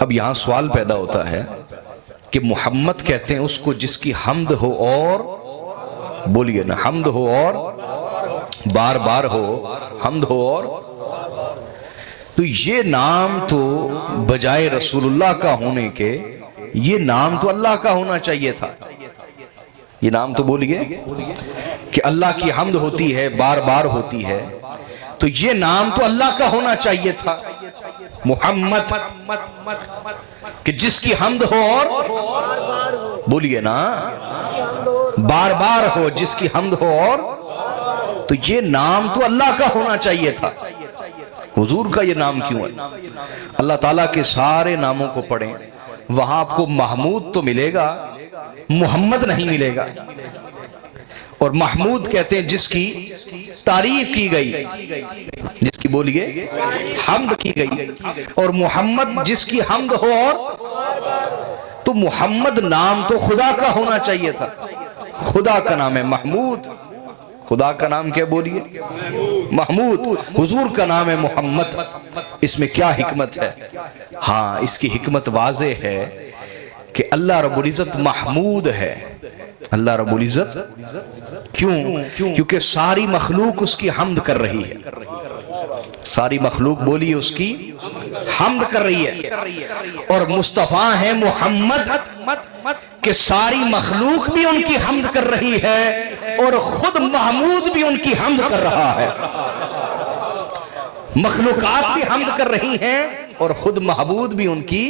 اب یہاں سوال پیدا ہوتا ہے کہ محمد کہتے ہیں اس کو جس کی حمد ہو اور بولیے نا حمد ہو اور بار بار ہو، حمد ہو اور تو یہ نام تو بجائے رسول اللہ کا ہونے کے یہ نام تو اللہ کا ہونا چاہیے تھا۔ یہ نام تو بولیے کہ اللہ کی حمد ہوتی ہے، بار بار ہوتی ہے، تو یہ نام تو اللہ کا ہونا چاہیے تھا محمد، کہ جس کی حمد ہو اور بولیے نا بار بار ہو، جس کی حمد ہو اور تو یہ نام تو اللہ کا ہونا چاہیے تھا۔ حضور کا یہ نام کیوں ہے؟ اللہ تعالیٰ کے سارے ناموں کو پڑھیں، وہاں آپ کو محمود تو ملے گا، محمد نہیں ملے گا۔ اور محمود کہتے ہیں جس کی تعریف کی گئی، جس کی بولیے حمد کی گئی، اور محمد جس کی حمد ہو اور تو محمد نام تو خدا کا ہونا چاہیے تھا، خدا کا نام ہے محمود۔ خدا کا نام کیا بولیے؟ محمود۔ حضور کا نام ہے محمد۔ اس میں کیا حکمت ہے؟ ہاں اس کی حکمت واضح ہے کہ اللہ رب العزت محمود ہے۔ اللہ رب العزت کیوں؟ کیونکہ ساری مخلوق اس کی حمد کر رہی ہے، ساری مخلوق بولیے اس کی حمد کر رہی ہے، اور مصطفیٰ ہے محمد کہ ساری مخلوق بھی ان کی حمد کر رہی ہے اور خود محمود بھی ان کی حمد کر رہا ہے۔ مخلوقات بھی حمد کر رہی ہیں اور خود محمود بھی ان کی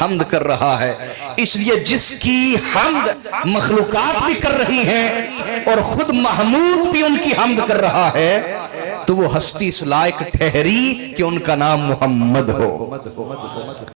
حمد کر رہا ہے۔ اس لیے جس کی حمد مخلوقات بھی کر رہی ہیں اور خود محمود بھی ان کی حمد کر رہا ہے تو وہ ہستی اس لائق ٹھہری کہ ان کا نام محمد ہو۔